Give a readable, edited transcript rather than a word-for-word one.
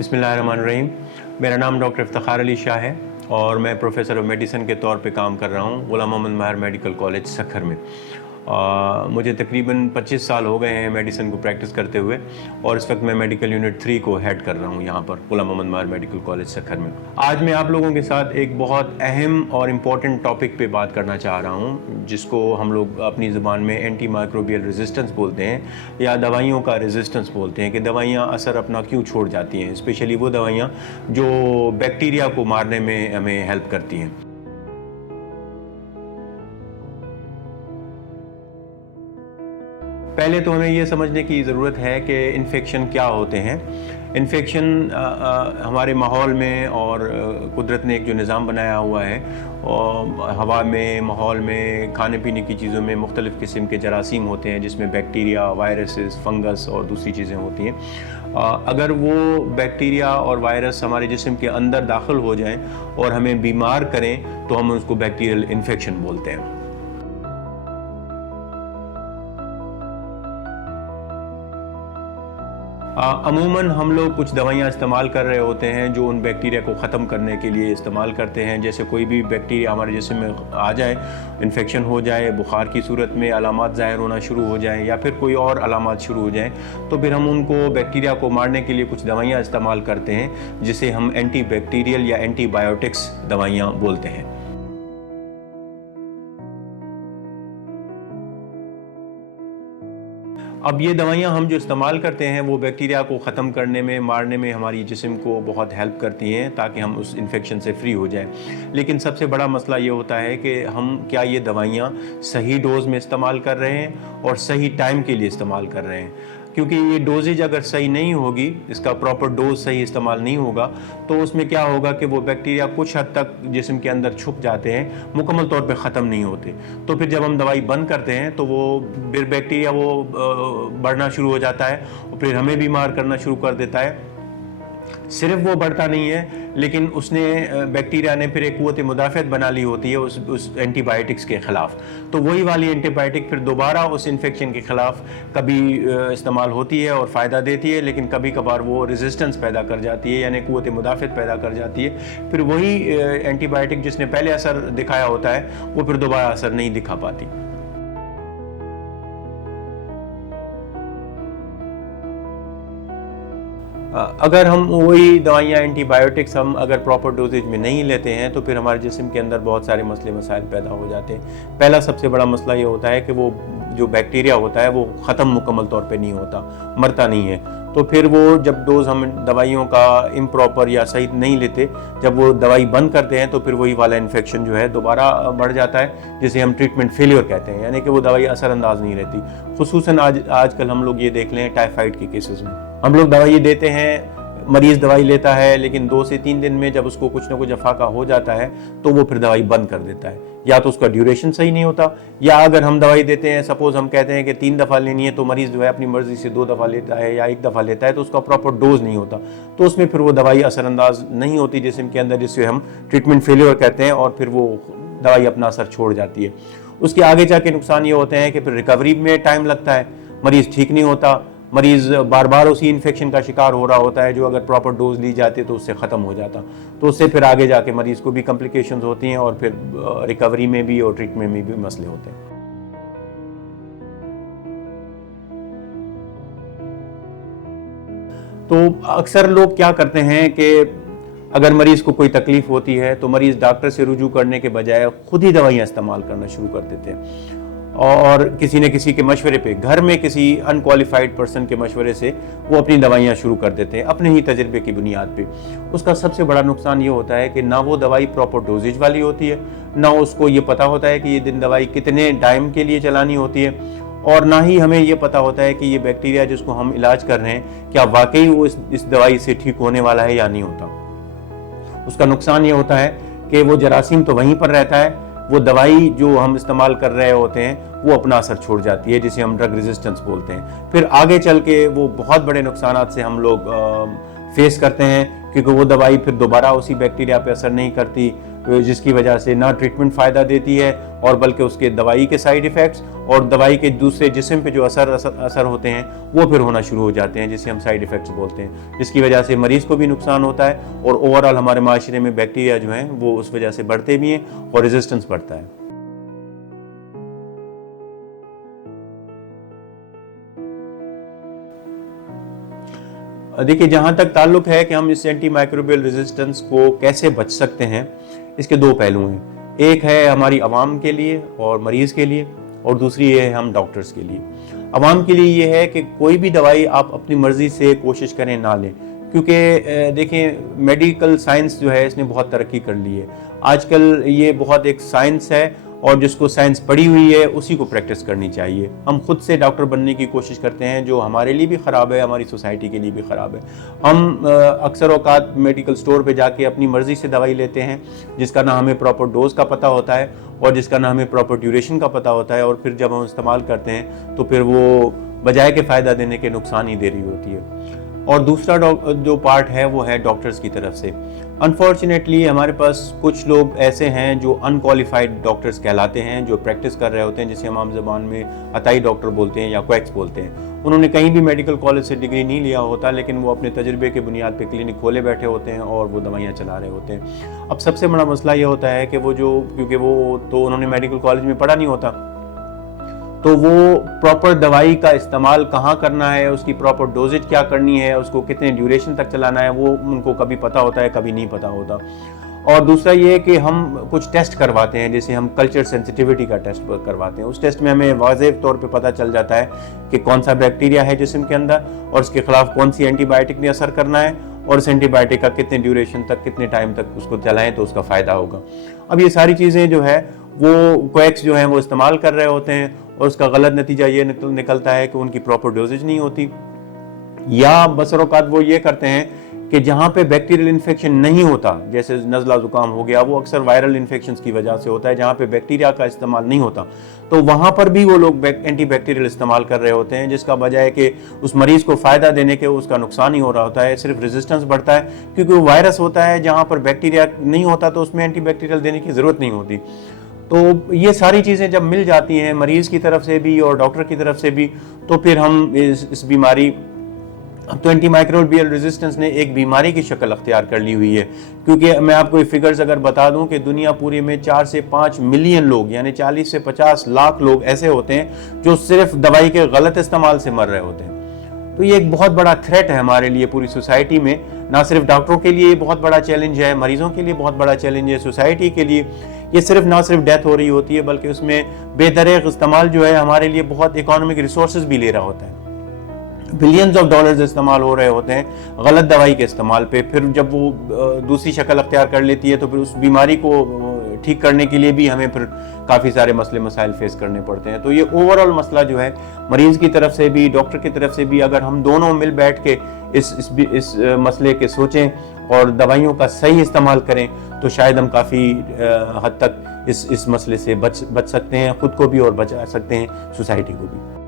बिस्मिल्लाहिर्रहमानिर्रहीम। मेरा नाम डॉक्टर इफ्तिखार अली शाह है और मैं प्रोफेसर ऑफ मेडिसिन के तौर पे काम कर रहा हूँ ग़ुलाम मोहम्मद महर मेडिकल कॉलेज सक्खर में। मुझे तकरीबन 25 साल हो गए हैं मेडिसिन को प्रैक्टिस करते हुए और इस वक्त मैं मेडिकल यूनिट 3 को हेड कर रहा हूँ यहाँ पर ग़ुलाम मोहम्मद महर मेडिकल कॉलेज सक्खर में। आज मैं आप लोगों के साथ एक बहुत अहम और इम्पॉर्टेंट टॉपिक पे बात करना चाह रहा हूँ, जिसको हम लोग अपनी ज़ुबान में एंटी माइक्रोबियल रेजिस्टेंस बोलते हैं या दवाइयों का रेजिस्टेंस बोलते हैं कि दवाइयाँ असर अपना क्यों छोड़ जाती हैं, स्पेशली वो दवाइयाँ जो बैक्टीरिया को मारने में हमें हेल्प करती हैं। पहले तो हमें ये समझने की ज़रूरत है कि इन्फेक्शन क्या होते हैं। इन्फेक्शन हमारे माहौल में और कुदरत ने एक जो निज़ाम बनाया हुआ है और हवा में, माहौल में, खाने पीने की चीज़ों में मुख्तलिफ़ किस्म के जरासीम होते हैं जिसमें बैक्टीरिया, वायरसेस, फंगस और दूसरी चीज़ें होती हैं। अगर वो बैक्टीरिया और वायरस हमारे जिस्म के अंदर दाखिल हो जाएं और हमें बीमार करें तो हम उसको बैक्टीरियल इन्फेक्शन बोलते हैं। अमूमन हम लोग कुछ दवाइयाँ इस्तेमाल कर रहे होते हैं जो उन बैक्टीरिया को ख़त्म करने के लिए इस्तेमाल करते हैं। जैसे कोई भी बैक्टीरिया हमारे जिस्म में आ जाए, इन्फेक्शन हो जाए, बुखार की सूरत में अलामात ज़ाहिर होना शुरू हो जाएं या फिर कोई और अलामात शुरू हो जाएं, तो फिर हम उनको बैक्टीरिया को मारने के लिए कुछ दवाइयाँ इस्तेमाल करते हैं जिसे हम एंटी बैक्टीरियल या एंटीबायोटिक्स दवाइयाँ बोलते हैं। अब ये दवाइयाँ हम जो इस्तेमाल करते हैं वो बैक्टीरिया को ख़त्म करने में, मारने में हमारी जिस्म को बहुत हेल्प करती हैं ताकि हम उस इन्फेक्शन से फ्री हो जाएं। लेकिन सबसे बड़ा मसला ये होता है कि हम क्या ये दवाइयाँ सही डोज़ में इस्तेमाल कर रहे हैं और सही टाइम के लिए इस्तेमाल कर रहे हैं। क्योंकि ये डोजेज अगर सही नहीं होगी, इसका प्रॉपर डोज सही इस्तेमाल नहीं होगा, तो उसमें क्या होगा कि वो बैक्टीरिया कुछ हद तक जिस्म के अंदर छुप जाते हैं, मुकम्मल तौर पे ख़त्म नहीं होते। तो फिर जब हम दवाई बंद करते हैं तो वो फिर बैक्टीरिया वो बढ़ना शुरू हो जाता है और फिर हमें बीमार करना शुरू कर देता है। सिर्फ वो बढ़ता नहीं है, लेकिन उसने बैक्टीरिया ने फिर एक क़ुव्वत मुदाफ़अत बना ली होती है उस एंटीबायोटिक्स के ख़िलाफ़। तो वही वाली एंटीबायोटिक फिर दोबारा उस इन्फेक्शन के ख़िलाफ़ कभी इस्तेमाल होती है और फ़ायदा देती है, लेकिन कभी कभार वो रेजिस्टेंस पैदा कर जाती है, यानी क़ुव्वत मुदाफ़अत पैदा कर जाती है। फिर वही एंटीबायोटिक जिसने पहले असर दिखाया होता है वो फिर दोबारा असर नहीं दिखा पाती। अगर हम वही दवाइयाँ एंटीबायोटिक्स हम अगर प्रॉपर डोजेज में नहीं लेते हैं तो फिर हमारे जिस्म के अंदर बहुत सारे मसले मसाइल पैदा हो जाते हैं। पहला सबसे बड़ा मसला ये होता है कि वो जो बैक्टीरिया होता है वो ख़त्म मुकम्मल तौर पे नहीं होता, मरता नहीं है। तो फिर वो जब डोज हम दवाइयों का इम्प्रॉपर या सही नहीं लेते, जब वो दवाई बंद करते हैं तो फिर वही वाला इन्फेक्शन जो है दोबारा बढ़ जाता है, जिसे हम ट्रीटमेंट फेलियर कहते हैं, यानी कि वो दवाई असरअंदाज नहीं रहती। खुसूसन आजकल हम लोग ये देख लें टाइफाइड के केसेस में हम लोग दवाई देते हैं, मरीज़ दवाई लेता है, लेकिन 2 से 3 दिन में जब उसको कुछ ना कुछ अफाका हो जाता है तो वो फिर दवाई बंद कर देता है। या तो उसका ड्यूरेशन सही नहीं होता, या अगर हम दवाई देते हैं, सपोज हम कहते हैं कि 3 दफ़ा लेनी है, तो मरीज़ जो है अपनी मर्ज़ी से 2 दफ़ा लेता है या 1 दफ़ा लेता है, तो उसका प्रॉपर डोज नहीं होता, तो उसमें फिर वो दवाई असरअंदाज नहीं होती जिस्म के अंदर, जिससे हम ट्रीटमेंट फेलियर कहते हैं और फिर वो दवाई अपना असर छोड़ जाती है। उसके आगे जाके नुकसान ये होते हैं कि फिर रिकवरी में टाइम लगता है, मरीज़ ठीक नहीं होता, मरीज़ बार बार उसी इन्फेक्शन का शिकार हो रहा होता है जो अगर प्रॉपर डोज ली जाती तो उससे ख़त्म हो जाता। तो उससे फिर आगे जाके मरीज़ को भी कॉम्प्लिकेशंस होती हैं और फिर रिकवरी में भी और ट्रीटमेंट में भी मसले होते हैं। तो अक्सर लोग क्या करते हैं कि अगर मरीज़ को कोई तकलीफ़ होती है तो मरीज़ डॉक्टर से रुजू करने के बजाय खुद ही दवाइयाँ इस्तेमाल करना शुरू कर देते हैं और किसी न किसी के मशवरे पे, घर में किसी अनक्वालिफाइड पर्सन के मशवरे से वो अपनी दवाइयाँ शुरू कर देते हैं अपने ही तजर्बे की बुनियाद पे। उसका सबसे बड़ा नुकसान ये होता है कि ना वो दवाई प्रॉपर डोजेज वाली होती है, ना उसको ये पता होता है कि ये दिन दवाई कितने टाइम के लिए चलानी होती है, और ना ही हमें ये पता होता है कि ये बैक्टीरिया जिसको हम इलाज कर रहे हैं क्या वाकई वो इस दवाई से ठीक होने वाला है या नहीं होता। उसका नुकसान ये होता है कि वो जरासीम तो वहीं पर रहता है, वो दवाई जो हम इस्तेमाल कर रहे होते हैं वो अपना असर छोड़ जाती है, जिसे हम ड्रग रेजिस्टेंस बोलते हैं। फिर आगे चल के वो बहुत बड़े नुकसानात से हम लोग फेस करते हैं, क्योंकि वो दवाई फिर दोबारा उसी बैक्टीरिया पे असर नहीं करती, जिसकी वजह से ना ट्रीटमेंट फ़ायदा देती है और बल्कि उसके दवाई के साइड इफ़ेक्ट्स और दवाई के दूसरे जिस्म पे जो असर होते हैं वो फिर होना शुरू हो जाते हैं, जिसे हम साइड इफ़ेक्ट्स बोलते हैं, जिसकी वजह से मरीज़ को भी नुकसान होता है और ओवरऑल हमारे माशरे में बैक्टीरिया जो हैं वो उस वजह से बढ़ते भी हैं और रेजिस्टेंस बढ़ता है। देखिए, जहाँ तक ताल्लुक है कि हम इस एंटी माइक्रोबियल रेजिस्टेंस को कैसे बच सकते हैं, इसके दो पहलू हैं। एक है हमारी आवाम के लिए और मरीज़ के लिए, और दूसरी है हम डॉक्टर्स के लिए। आवाम के लिए ये है कि कोई भी दवाई आप अपनी मर्ज़ी से कोशिश करें ना लें, क्योंकि देखें मेडिकल साइंस जो है इसने बहुत तरक्की कर ली है। आजकल ये बहुत एक साइंस है और जिसको साइंस पढ़ी हुई है उसी को प्रैक्टिस करनी चाहिए। हम खुद से डॉक्टर बनने की कोशिश करते हैं जो हमारे लिए भी ख़राब है, हमारी सोसाइटी के लिए भी ख़राब है। हम अक्सर औकात मेडिकल स्टोर पे जाके अपनी मर्ज़ी से दवाई लेते हैं जिसका ना हमें प्रॉपर डोज का पता होता है और जिसका ना हमें प्रॉपर ड्यूरेशन का पता होता है, और फिर जब हम इस्तेमाल करते हैं तो फिर वो बजाय के फ़ायदा देने के नुकसान ही दे रही होती है। और दूसरा जो पार्ट है वो है डॉक्टर्स की तरफ से। अनफॉर्चुनेटली हमारे पास कुछ लोग ऐसे हैं जो अनक्वालिफाइड डॉक्टर्स कहलाते हैं, जो प्रैक्टिस कर रहे होते हैं, जिसे हम आम ज़बान में अताई डॉक्टर बोलते हैं या क्वैक्स बोलते हैं। उन्होंने कहीं भी मेडिकल कॉलेज से डिग्री नहीं लिया होता, लेकिन वो अपने तजुर्बे के बुनियाद पे क्लिनिक खोले बैठे होते हैं और वो दवाइयाँ चला रहे होते हैं। अब सबसे बड़ा मसला ये होता है कि क्योंकि वो तो उन्होंने मेडिकल कॉलेज में पढ़ा नहीं होता, तो वो प्रॉपर दवाई का इस्तेमाल कहाँ करना है, उसकी प्रॉपर डोजेज क्या करनी है, उसको कितने ड्यूरेशन तक चलाना है, वो उनको कभी पता होता है कभी नहीं पता होता। और दूसरा ये कि हम कुछ टेस्ट करवाते हैं, जैसे हम कल्चर सेंसिटिविटी का टेस्ट करवाते हैं। उस टेस्ट में हमें वाज़ेह तौर पे पता चल जाता है कि कौन सा बैक्टीरिया है जिस्म के अंदर और उसके खिलाफ कौन सी एंटीबायोटिक ने असर करना है और उस एंटीबायोटिक का कितने ड्यूरेशन तक, कितने टाइम तक उसको चलाएं तो उसका फ़ायदा होगा। अब ये सारी चीज़ें जो है वो क्वैक्स जो हैं वो इस्तेमाल कर रहे होते हैं और उसका गलत नतीजा ये निकलता है कि उनकी प्रॉपर डोजेज नहीं होती, या बसर औकात वो ये करते हैं कि जहाँ पे बैक्टीरियल इन्फेक्शन नहीं होता, जैसे नज़ला ज़ुकाम हो गया, वो अक्सर वायरल इन्फेक्शंस की वजह से होता है, जहाँ पे बैक्टीरिया का इस्तेमाल नहीं होता, तो वहाँ पर भी वो लोग एंटी बैक्टीरियल इस्तेमाल कर रहे होते हैं, जिसका बजाय कि उस मरीज़ को फ़ायदा देने के उसका नुकसान ही हो रहा होता है, सिर्फ रेजिस्टेंस बढ़ता है, क्योंकि वो वायरस होता है जहाँ पर बैक्टीरिया नहीं होता तो उसमें एंटी बैक्टीरियल देने की ज़रूरत नहीं होती। तो ये सारी चीज़ें जब मिल जाती हैं मरीज़ की तरफ से भी और डॉक्टर की तरफ से भी, तो फिर हम इस बीमारी, अब तो एंटी माइक्रोबियल रेजिस्टेंस ने एक बीमारी की शक्ल अख्तियार कर ली हुई है, क्योंकि मैं आपको फिगर्स अगर बता दूं कि दुनिया पूरी में 4 से 5 मिलियन लोग, यानी 40 से 50 लाख लोग ऐसे होते हैं जो सिर्फ दवाई के गलत इस्तेमाल से मर रहे होते हैं। तो ये एक बहुत बड़ा थ्रेट है हमारे लिए पूरी सोसाइटी में। ना सिर्फ डॉक्टरों के लिए बहुत बड़ा चैलेंज है, मरीजों के लिए बहुत बड़ा चैलेंज है, सोसाइटी के लिए। ये सिर्फ ना सिर्फ डेथ हो रही होती है बल्कि उसमें बेदरेग इस्तेमाल जो है हमारे लिए बहुत इकोनॉमिक रिसोर्सेज भी ले रहा होता है। बिलियंस ऑफ डॉलर्स इस्तेमाल हो रहे होते हैं गलत दवाई के इस्तेमाल पे। फिर जब वो दूसरी शक्ल अख्तियार कर लेती है तो फिर उस बीमारी को ठीक करने के लिए भी हमें फिर काफ़ी सारे मसले मसाइल फेस करने पड़ते हैं। तो ये ओवरऑल मसला जो है मरीज़ की तरफ से भी डॉक्टर की तरफ से भी, अगर हम दोनों मिल बैठ के इस मसले के सोचें और दवाइयों का सही इस्तेमाल करें तो शायद हम काफ़ी हद तक इस मसले से बच सकते हैं, खुद को भी और बचा सकते हैं सोसाइटी को भी।